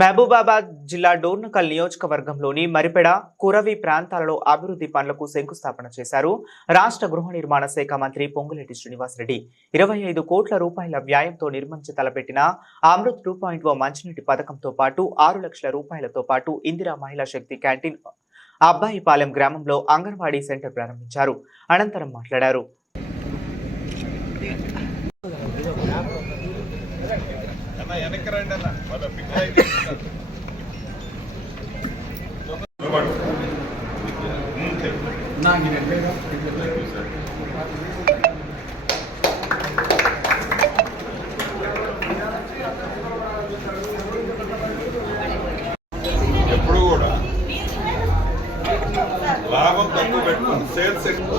మహబూబాబాద్ జిల్లా డోర్నకల్ నియోజకవర్గంలోని మరిపెడ కురవి ప్రాంతాలలో అభివృద్ధి పనులకు శంకుస్థాపన చేశారు రాష్ట్ర గృహ నిర్మాణ శాఖ మంత్రి పొంగులేటి శ్రీనివాసరెడ్డి. ఇరవై ఐదు కోట్ల రూపాయల వ్యయంతో నిర్మించి తలపెట్టిన అమృత్ టూ పాయింట్ ఓ మంచినీటి పథకంతో పాటు ఆరు లక్షల రూపాయలతో పాటు ఇందిరా మహిళా శక్తి క్యాంటీన్ అబ్బాయిపాలెం గ్రామంలో అంగన్వాడీ సెంటర్ ప్రారంభించారు. అనంతరం మాట్లాడారు. ఎప్పుడు కూడా లాభం తక్కువ పెట్టుకోండి సేల్స్ ఎక్కువ.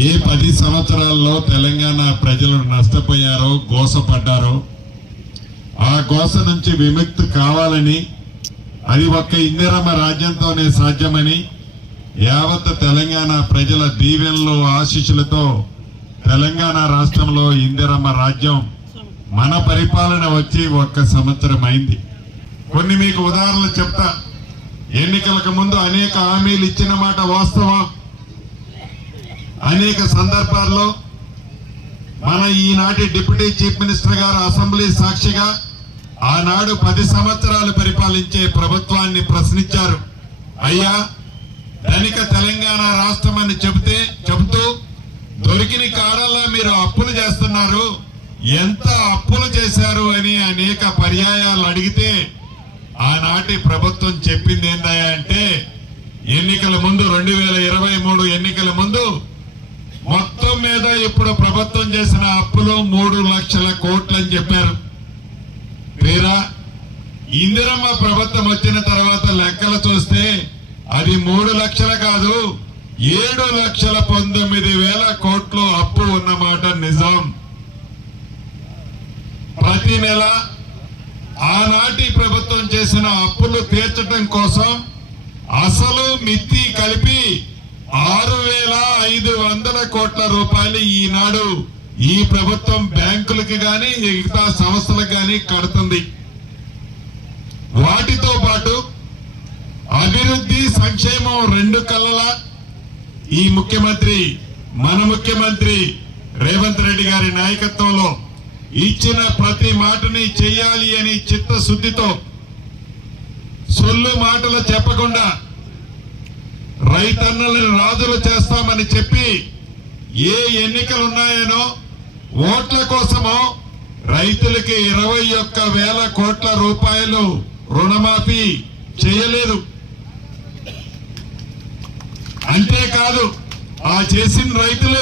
ఏ పది సంవత్సరాల్లో తెలంగాణ ప్రజలు నష్టపోయారో గోసపడ్డారో. ఆ గోస నుంచి విముక్తి కావాలని అది ఒక్క ఇందిరమ్మ రాజ్యంతోనే సాధ్యమని యావత్ తెలంగాణ ప్రజల దీవెనలు ఆశీస్సులతో తెలంగాణ రాష్ట్రంలో ఇందిరమ్మ రాజ్యం మన పరిపాలన వచ్చి ఒక్క సంవత్సరం అయింది. కొన్ని మీకు ఉదాహరణలు చెప్తా. ఎన్నికలకు ముందు అనేక హామీలు ఇచ్చిన మాట వాస్తవం. అనేక సందర్భాల్లో మన ఈనాటి డిప్యూటీ చీఫ్ మినిస్టర్ గారు అసెంబ్లీ సాక్షిగా ఆనాడు పది సంవత్సరాలు పరిపాలించే ప్రభుత్వాన్ని ప్రశ్నించారు. అయ్యా ధనిక తెలంగాణ రాష్ట్రం అని చెబితే చెబుతూ దొరికిన కాడల్లో మీరు అప్పులు చేస్తున్నారు. ఎంత అప్పులు చేశారు అని అనేక పర్యాయాలు అడిగితే ఆనాటి ప్రభుత్వం చెప్పింది ఏందయ్యా అంటే ఎన్నికల ముందు రెండు వేల ఇరవై మూడు ఎన్నికల ముందు మీద ఇప్పుడు ప్రభుత్వం చేసిన అప్పులు మూడు లక్షల కోట్లు అని చెప్పారు. తీరా ఇందిరమ్మ ప్రభుత్వం వచ్చిన తర్వాత లెక్కలు చూస్తే అది మూడు లక్షల కాదు ఏడు లక్షల పంతొమ్మిది వేల కోట్లు అప్పు ఉన్నమాట నిజాం. ప్రతి నెల ఆనాటి ప్రభుత్వం చేసిన అప్పులు తీర్చడం కోసం అసలు మిత్తి కలిపి ఆరు వేల ఐదు వందల కోట్ల రూపాయలు ఈనాడు ఈ ప్రభుత్వం బ్యాంకులకి గాని మిగతా సంస్థలకు గాని కడుతుంది. వాటితో పాటు అభివృద్ధి సంక్షేమం రెండు కళ్ళలా ఈ ముఖ్యమంత్రి మన ముఖ్యమంత్రి రేవంత్ రెడ్డి గారి నాయకత్వంలో ఇచ్చిన ప్రతి మాటని చెయ్యాలి అని చిత్తశుద్ధితో సొల్లు మాటలు చెప్పకుండా రైతన్నలను రాజులు చేస్తామని చెప్పి ఏ ఎన్నికలు ఉన్నాయనో ఓట్ల కోసమో రైతులకి ఇరవై ఒక్క వేల కోట్ల రూపాయలు రుణమాఫీ చేయలేదు. అంతేకాదు ఆ చేసిన రైతులు